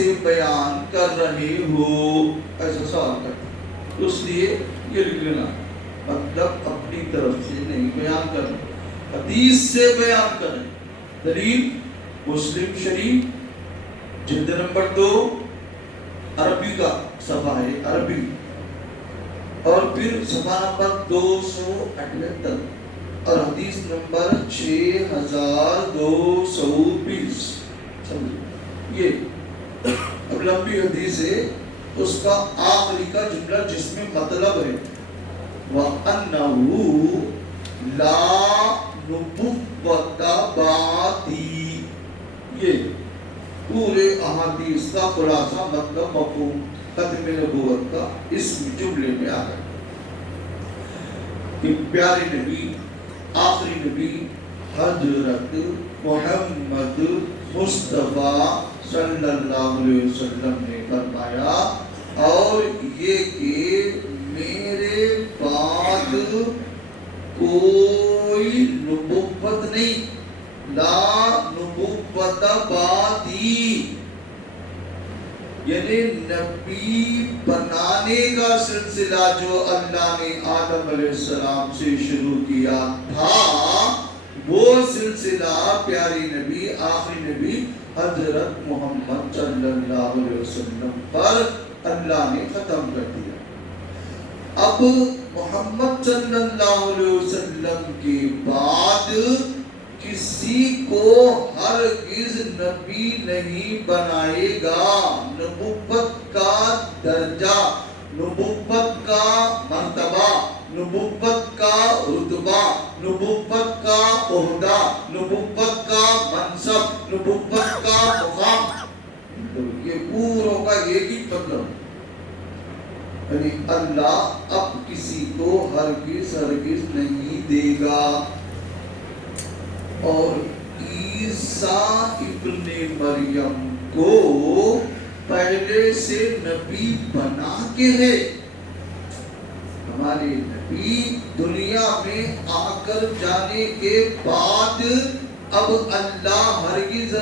سے بیان کر رہے ہو؟ ایسا سوال کرتے، تو اس لیے یہ لکھ لینا، مطلب اپنی طرف سے نہیں بیان کرنا، حدیث سے بیان کرنا۔ دلیل مسلم شریف جلد نمبر 2 عربی کا صفحہ ہے عربی، اور پھر صفحہ نمبر 278 اور حدیث نمبر 6220۔ سمجھے؟ یہ اب لمبی حدیث ہے، اس کا آخری کا جملہ جس میں مطلب ہے وَأَنَّهُ لَا نُبُوَّةَ بَعْدِي، یہ پورے احادیث کا خلاصہ مطلب مفہوم ختم نبوت کا اس جملے میں آ گیا کہ پیارے نبی، آخری نبی حضرت محمد مصطفیٰ صلی اللہ علیہ وسلم نے فرمایا، اور یہ کہ میرے بعد کوئی نبوت نہیں، لا نبوت بعدی، یعنی نبی بنانے کا سلسلہ جو اللہ نے آدم علیہ السلام سے شروع کیا تھا، وہ سلسلہ پیاری نبی، آخری نبی حضرت محمد صلی اللہ علیہ وسلم پر اللہ نے ختم کر دیا۔ اب محمد صلی اللہ علیہ وسلم کے بعد کسی کو ہرگز نبی نہیں بنائے گا۔ نبوت کا درجہ، نبوت کا مرتبہ، نبوت کا رتبہ، نبوت کا عہدہ، نبوت کا منصب، نبوت کا مقام، یہ پوروں کا ایک ہی مطلب ہے، یعنی اللہ اب کسی کو ہرگز نہیں دے گا۔ اور عیسیٰ ابن مریم کو پہلے سے نبی بنا کے ہے۔ ہمارے نبی دنیا میں آ کر جانے کے بعد اب اللہ ہرگز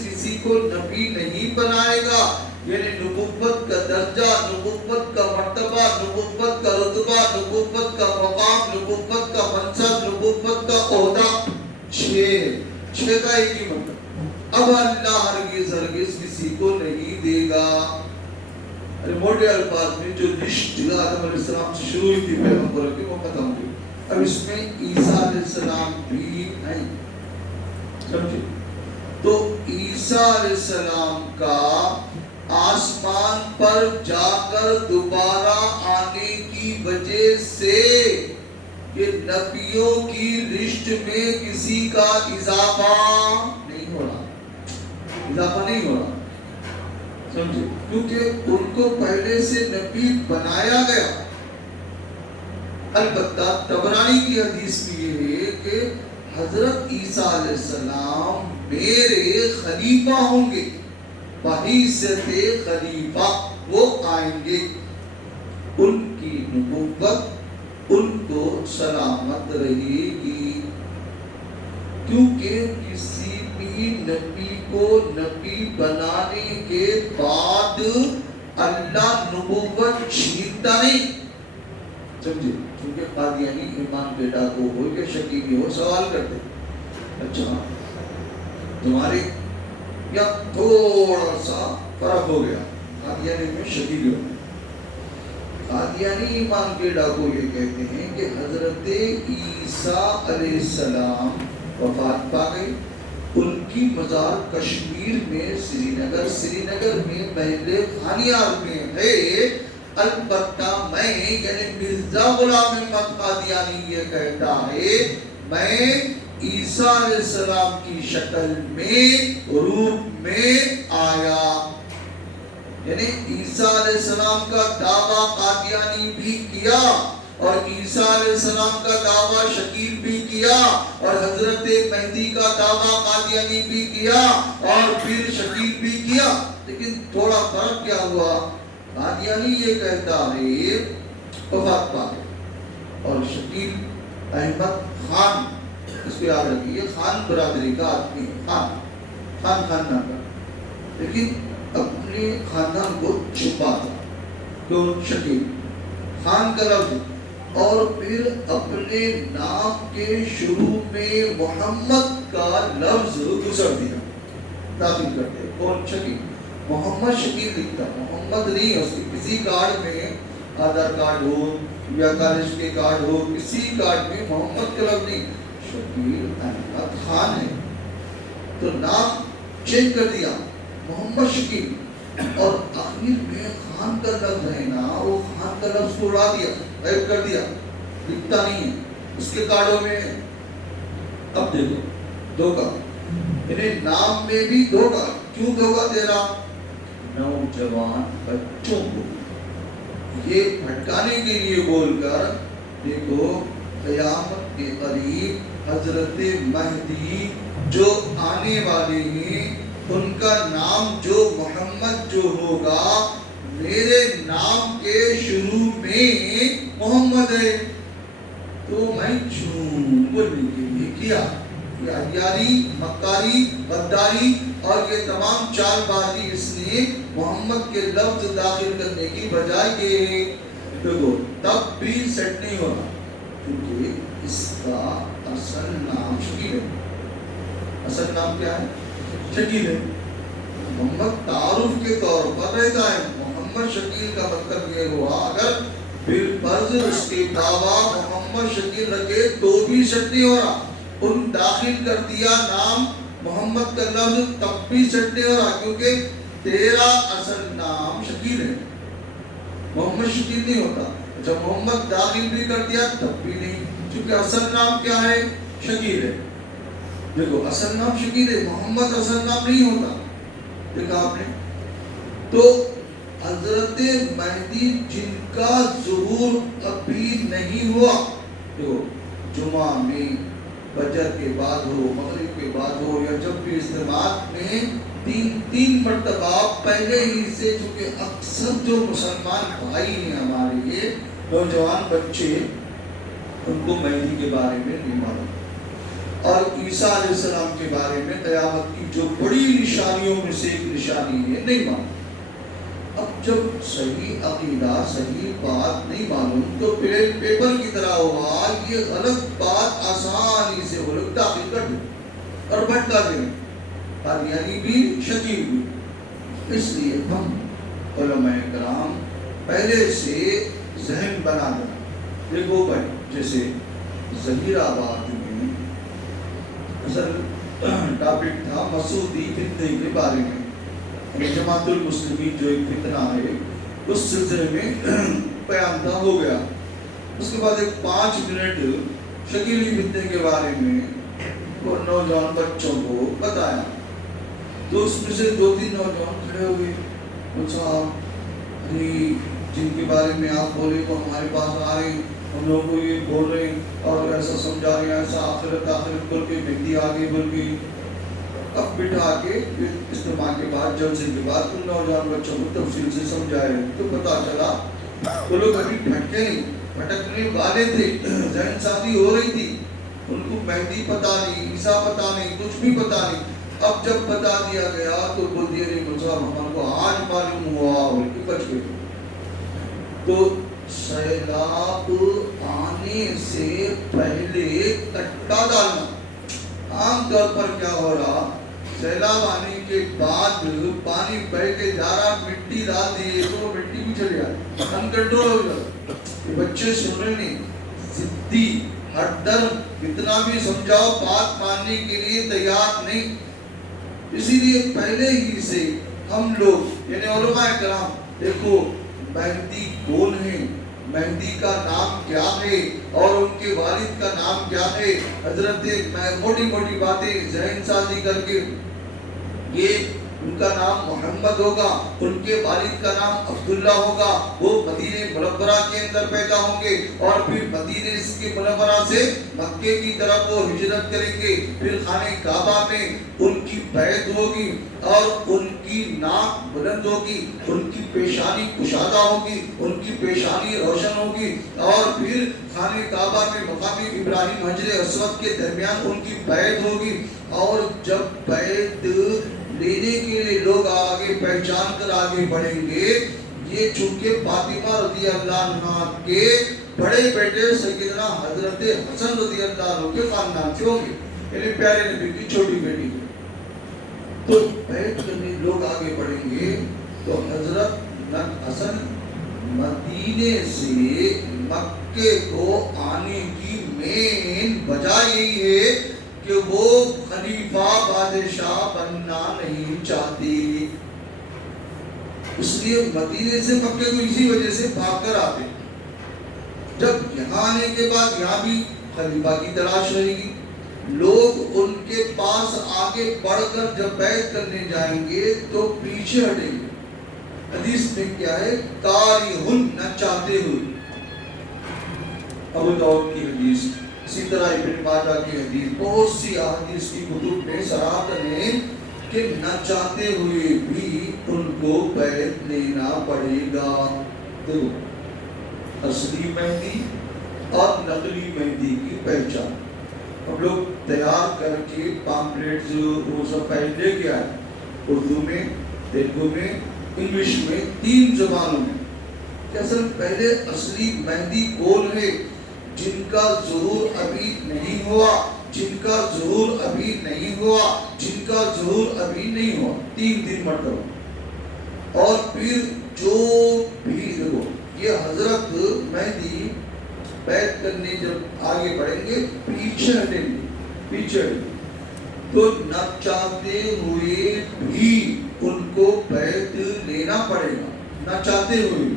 کسی کو نبی نہیں بنائے گا، یعنی نبوت کا درجہ، نبوت کا مرتبہ، نبوت کا رتبہ، نبوت کا مقام، نبوت کا منصب، نبوت کا عہدہ، چھ کا ایک ہی مطلب، اب اللہ ہرگز کسی کو نہیں دے گا۔ موٹے الفاظ میں جو لسٹ آدم علیہ السلام سے شروع ہوئی تھی پیغمبروں کی، وہ ختم ہوئی، اب اس میں عیسیٰ علیہ السلام بھی ہیں، سمجھے؟ تو عیسیٰ علیہ السلام کا آسمان پر جا کر دوبارہ آنے کی وجہ سے کہ نبیوں کی لسٹ میں کسی کا اضافہ نہیں ہو رہا، سمجھے؟ کیونکہ ان کو پہلے سے نبی بنایا گیا۔ البتہ طبرانی کی حدیث میں یہ ہے کہ حضرت عیسیٰ علیہ السلام میرے خلیفہ ہوں گے، بحیثیت خلیفہ وہ آئیں گے، ان کی نبوت ان کو سلامت رہے گی، کیونکہ کسی بھی نبی کو نبی بنانے کے بعد اللہ نبوت چھینتا نہیں، سمجھے؟ کیونکہ قادیانی امام بیٹا کو ہو کہ شکیلی ہو سوال کرتے، اچھا تمہارے یا تھوڑا سا فرق ہو گیا، قادیانی میں شکیلی ہو، قادیانی امام کے ڈاکو یہ کہتے ہیں کہ حضرت عیسیٰ علیہ السلام وفات پا گئی، ان کی مزار کشمیر میں سری نگر میں محل خانیار میں ہے۔ البتہ میں یعنی مرزا غلام احمد قادیانی یہ کہتا ہے میں عیسیٰ علیہ السلام کی شکل میں روپ میں آیا، یعنی عیسیٰ علیہ السلام کا دعویٰ قادیانی بھی کیا اور عیسیٰ علیہ السلام کا دعویٰ شکیل بھی کیا اور حضرت مہدی کا دعویٰ قادیانی بھی کیا اور پھر شکیل بھی کیا، لیکن تھوڑا فرق کیا ہوا، قادیانی یہ کہتا ہے وفات پا گئے اور شکیل احمد خان، اس کو یاد رکھیے خان برادری کا آدمی ہے، خان نام کا، لیکن اپنے خاندان کو چھپاتا، کیوں؟ شکیل خان کا لفظ، اور پھر اپنے نام کے شروع میں محمد کا لفظ گزر دیا، داخل کرتے۔ کون؟ شکیل، محمد شکیل لکھتا، محمد نہیں ہے اس کے کسی کارڈ میں، آدھار کارڈ ہو یا کالج کے کارڈ ہو، کسی کارڈ میں محمد کا لفظ نہیں، شکیل احمد خان ہے، تو نام چینج کر دیا محمد شکیل، اور آخر میں خان کا لفظ ہے نا، وہ خان کا لفظ کو اڑا دیا، غائب کر دیا، لکھتا نہیں ہے اس کے کارڈوں میں۔ اب دیکھو دھوکہ، انہیں نام میں بھی دھوکہ، کیوں دھوکہ دے رہا؟ نوجوان بچوں کو یہ بھٹکانے کے لیے بول کر، دیکھو قیامت کے قریب حضرت مہدی جو آنے والے ہیں، ان کا نام جو محمد جو ہوگا، میرے نام کے شروع میں محمد ہے، تو میں جھوٹ بولنے کے لیے کیا عیاری، مکاری، غداری اور یہ تمام چال بازی اس نے محمد کے لفظ داخل کرنے کی بجائے کہ دیکھو تب بھی سیٹ نہیں ہونا، کیونکہ اس کا اصل نام شکیل ہے۔ اصل نام کیا ہے؟ شکیل ہے۔ محمد تعارف کے طور پر رہتا ہے، محمد شکیل کا مطلب یہ ہوا اگر بالفرض اس کے بابا محمد شکیل رکھے تو بھی سیٹ نہیں ہو رہا، ان داخل کر دیا نام محمد کا لفظ تب بھی سیٹ نہیں ہو رہا، کیونکہ تیرا اصل نام شکیل ہے، محمد شکیل نہیں ہوتا۔ جب محمد داخل بھی کر دیا تب بھی نہیں، کیونکہ اصل نام کیا ہے؟ شکیل ہے۔ دیکھو اصل نام شکیل ہے، محمد اصل نام نہیں ہوتا، دیکھا آپ نے۔ تو حضرت مہدی جن کا ظہور ابھی نہیں ہوا، دیکھو جمعہ میں فجر کے بعد ہو، مغرب کے بعد ہو، یا جب بھی اجتماعات میں تین مرتبہ پہلے ہی سے، چونکہ اکثر جو مسلمان بھائی ہیں ہمارے یہ نوجوان بچے، ان کو مہدی کے بارے میں نہیں معلوم، اور عیسیٰ علیہ السلام کے بارے میں قیامت کی جو بڑی نشانیوں میں سے ایک نشانی ہے نہیں معلوم۔ اب جب صحیح عقیدہ، صحیح بات نہیں معلوم تو پھر پیپر کی طرح ہوا، یہ غلط بات آسانی سے وہ لوگ داخل کر دیں اور بھٹکا دیں، قادیانی بھی شکیل بھی۔ اس لیے ہم علماء کرام پہلے سے ذہن بنا دیں۔ دیکھو بھائی جیسے ظہیر آباد میں اصل ٹاپک تھا مسعودی فتنے کے بارے میں، جماعت المسلمین جو ایک فتنہ ہے اس سلسلے میں بیان تھا، ہو گیا۔ اس کے بعد ایک 5 منٹ شکیلی فتنے کے بارے میں نوجوان بچوں کو بتایا، تو اس میں سے 2-3 نوجوان کھڑے ہو گئے، صاحب جن کے بارے میں آپ بولے تو ہمارے پاس آ رہے ہیں، ہم لوگ کو یہ بول رہے ہیں اور ایسا سمجھا رہے ہیں، ایسا آخرت بول کے مہدی آگے بول کے۔ اب بٹھا کے پھر اجتماع کے بعد جلسے کے بعد ان نوجوان بچوں کو تفصیل سے سمجھائے تو پتا چلا وہ لوگ ابھی بھٹکنے والے تھے، ذہن سازی ہو رہی تھی، ان کو مہدی پتا نہیں، عیسیٰ پتا نہیں، کچھ بھی پتا نہیں۔ اب جب بتا دیا گیا تو بول دیا رہے مصعب ہمارے کو آج معلوم ہوا اور بچ گئے۔ تو سیلاب آنے سے پہلے کٹا ڈالنا، عام طور پر کیا ہو رہا، سیلاب آنے کے بعد پانی بہ کے جا رہا، مٹی ڈال دی تو مٹی بھی چلے جاتی، انکنٹرول ہو جاتا۔ بچے سن رہے نہیں، ضدی، ہر درم، کتنا بھی سمجھاؤ بات ماننے کے لیے تیار نہیں۔ اسی لیے پہلے ہی سے ہم لوگ یعنی علماء کرام، دیکھو مہدی کون ہے، مہدی کا نام کیا ہے اور ان کے والد کا نام کیا ہے، حضرت موٹی موٹی باتیں ذہن سازی کر کے، یہ ان کا نام محمد ہوگا، ان کے والد کا نام عبداللہ ہوگا، وہ مدینہ منورہ کے اندر پیدا ہوں گے اور پھر مدینہ کے منورہ سے مکے کی طرف وہ ہجرت کریں گے، پھر خانہ کعبہ میں ان کی بیعت ہوگی اور ان کی ناک بلند ہوگی، ان کی پیشانی کشادہ ہوگی، ان کی پیشانی روشن ہوگی، اور پھر خانہ کعبہ میں مقام ابراہیم حجر اسود کے درمیان ان کی بیعت ہوگی، اور جب بیعت لینے کے لیے لوگ آگے پہچان کر آگے بڑھیں گے. یہ چونکہ فاطمہ رضی اللہ عنہ کے بڑے بیٹے سیدنا حضرت حسن رضی اللہ عنہ کے خاندان سے ہوں گے، یعنی پیارے نبی کی چھوٹی بیٹی. تو بیٹھ کرنے لوگ آگے بڑھیں گے. تو حضرت حسن مدینے سے مکے کو آنے کی مین وجہ یہی ہے کہ وہ خلیفہ بادشاہ بننا نہیں چاہتے. اس لیے مدینے سے مکے کو اسی وجہ سے بھاگ کر آتے. جب یہاں آنے کے بعد یہاں بھی خلیفہ کی تلاش رہے گی. لوگ ان کے پاس آگے بڑھ کر جب بیعت کرنے جائیں گے تو پیچھے ہٹیں گے. حدیث میں کیا ہے؟ کارہن، نہ چاہتے ہوئے. ابو داؤد کی حدیث، اسی طرح ابن ماجہ کی حدیث، بہت سی احادیث کی کتب میں صراحت ہے کہ نہ چاہتے ہوئے بھی ان کو بیعت لینا پڑے گا. دیکھو اصلی مہدی اور نقلی مہدی کی پہچان ہم لوگ تیار کر کے پامپلیٹس وہ سب پہلے لے کے آئے، اردو میں، تیلگو میں، انگلش میں، 3 زبانوں میں. کہ اصل پہلے اصلی مہدی کون ہے؟ جن کا ظہور ابھی نہیں ہوا، جن کا ظہور ابھی نہیں ہوا، جن کا ظہور ابھی نہیں ہوا. 3 دن مرتبہ. اور پھر جو بھی دیکھو یہ حضرت مہدی بیعت کرنے جب آگے بڑھیں گے پیچھے ہٹیں گے، پیچھے ہٹیں گے. تو نہ چاہتے ہوئے بھی ان کو بیعت لینا پڑے گا، نہ چاہتے ہوئے.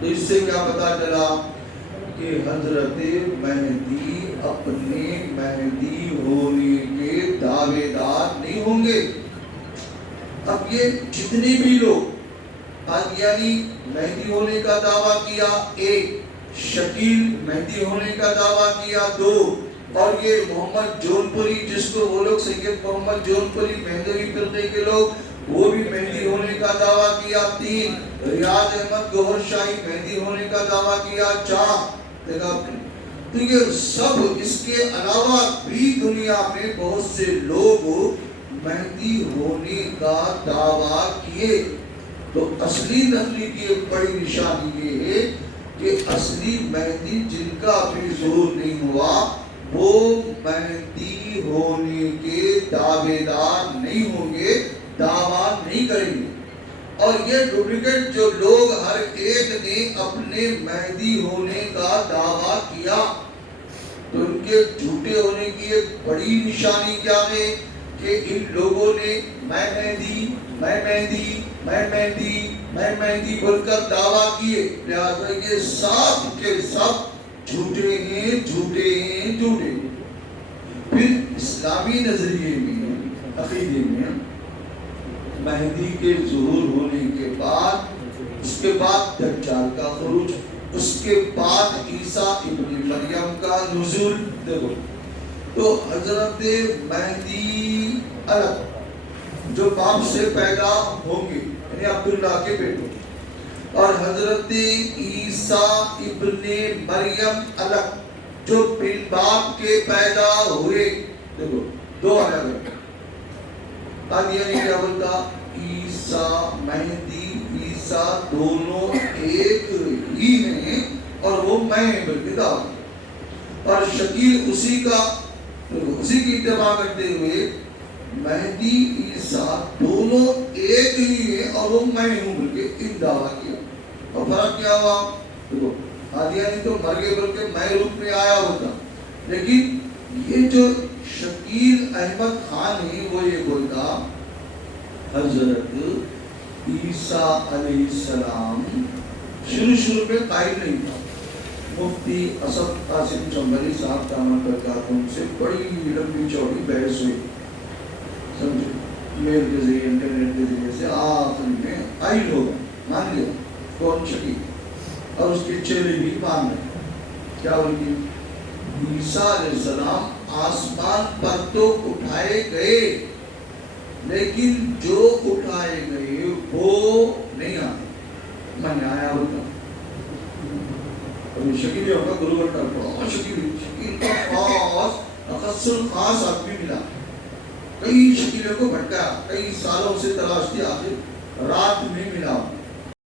تو اس سے کیا پتا چلا کہ حضرت مہدی اپنے مہدی ہونے کے دعوے دار نہیں ہوں گے. اب یہ جتنے بھی لوگ قادیانی مہدی ہونے کا دعویٰ کیا 1، شکیل مہدی ہونے کا دعویٰ کیا 2، اور یہ محمد جون پوری جس کو وہ لوگ سید محمد جون پوری مہدوی فرقے کے لوگ وہ بھی مہدی ہونے کا دعویٰ کیا 3، ریاض احمد گوہر شاہی مہدی ہونے کا دعویٰ کیا 4. تو یہ سب اس کے علاوہ بھی دنیا میں بہت سے لوگ مہدی ہونے کا دعویٰ کیے. تو اصلی نقلی کی ایک بڑی نشانی یہ ہے کہ اصلی مہدی جن کا ابھی ظہور نہیں ہوا وہ مہدی ہونے کے دعوے دار نہیں ہوں گے، دعویٰ نہیں کریں گے. اور یہ ڈپلیکیٹ جو لوگ ہر ایک نے اپنے مہدی ہونے کا دعویٰ کیا تو ان کے جھوٹے ہونے کی ایک بڑی نشانی کیا ہے کہ ان لوگوں نے میں مہدی میں مہدی میں مہدی میں مہدی بول کر دعویٰ کیے. لہٰذا یہ سب کے سب جھوٹے ہیں، جھوٹے ہیں، جھوٹے ہیں. پھر اسلامی نظریے میں، عقیدے میں مہدی کے ظہور ہونے کے بعد اس کے بعد دجال کا خروج، اس کے بعد عیسیٰ ابن مریم کا نزول. دیکھو تو حضرت مہدی الگ جو باپ سے پیدا ہوں گے یعنی عبداللہ کے بیٹے، اور حضرت عیسیٰ ابن مریم الگ جو بن باپ کے پیدا ہوئے. دیکھو 2 الگ ہیں. قادیانی کیا بولتا؟ عیسیٰ مہدی عیسیٰ دونوں ایک ہی ہیں اور وہ میں بلکہ دعویٰ. اور شکیل اسی کی اتباع کرتے ہوئے مہدی عیسیٰ دونوں ایک ہی ہیں اور وہ میں ہوں بلکہ ان دعویٰ کیا. اور فرق کیا ہوا؟ دیکھو قادیانی تو مر گئے بلکہ میں روپ میں آیا ہوتا، لیکن یہ جو شکیل احمد خان ہے وہ یہ بولتا حضرت عیسیٰ علیہ السلام شروع میں قائل نہیں تھا. مفتی اسد قاسم چنبلی صاحب دامت برکاتہ سے بڑی لمبی چوڑی بحث ہوئی، سمجھے، میل کے ذریعے انٹرنیٹ کے ذریعے سے. آخر میں قائل ہو گیا، مان لیا کون شکیل، اور اس کے چہرے بھی مان گئے. کیا بولتی؟ عیسیٰ علیہ السلام آسمان پر تو اٹھائے گئے لیکن جو اٹھائے گئے وہ نہیں آتے، میں نے آیا ہوتا. شکیل ہوگا گرو بٹا شکیل کا خاص خاص آدمی ملا کئی شکیلوں کو بھٹکا، کئی سالوں سے تلاش کی، آخر رات میں ملا۔